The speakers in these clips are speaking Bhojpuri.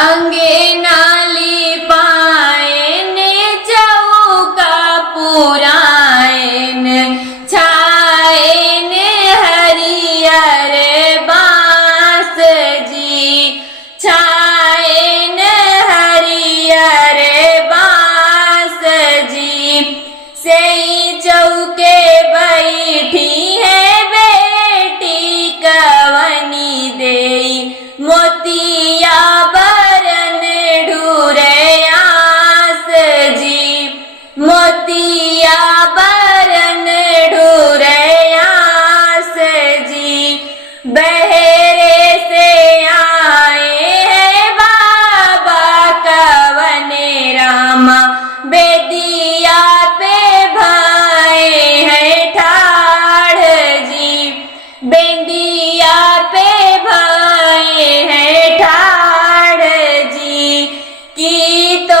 अंगना लिपायन चौका पुरायन छायन हरियर बांस जी छायन हरियर बांस जी सेई चौके बैठी है बेटी कवनी देई मोतिया मोतिया बरन ढूरयास जी बहरे से आए हैं बाबा कवने रामा बेदिया पे भाए हैं ठाड़ जी बेदिया पे भाए हैं ठाड़ जी की तो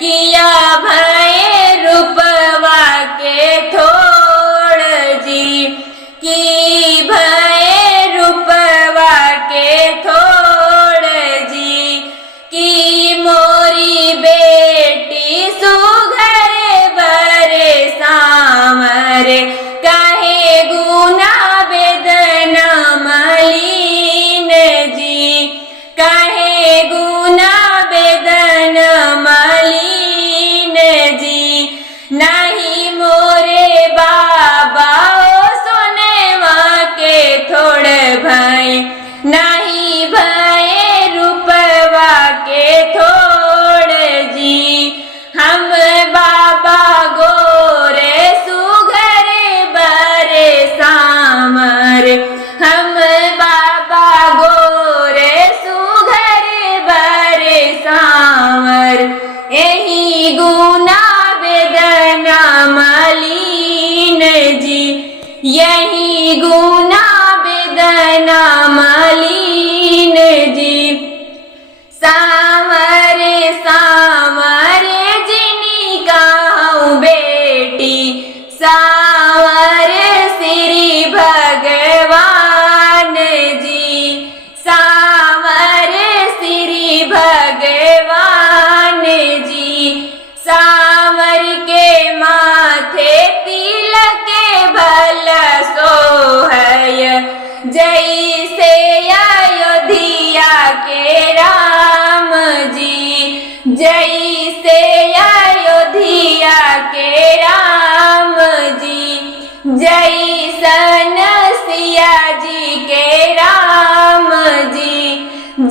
किया भय रूपवा के थोड़ जी की भय रूपवा के थोड़ जी की मोरी बेटी सुघर बरे सामर कहे गुना बेदना मलिन जी कहे गुना बेदना नहीं मोरे बाबा सोनेवा के थोड़े भाई नहीं भाई रूपवा के थोड़े जी हम बाबा गोरे सुघर बरे सामर हम बाबा गोरे सुघर बरे सामर यही गुना बेदना मलिन जी यही गुना बेदना मलिन जी सामर सामर जिनी कहूँ बेटी सामर श्री भगवान जी सामर श्री भगवान जी सामर के माथे तिलक भल सोहय जैसे अयोध्या के राम जी जैसे अयोध्या के राम जी जैसन सिया जी के राम जी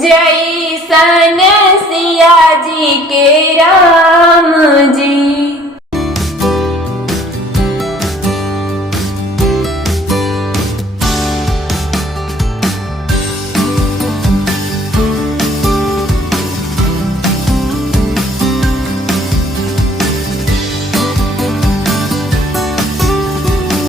जैसन सिया जी के राम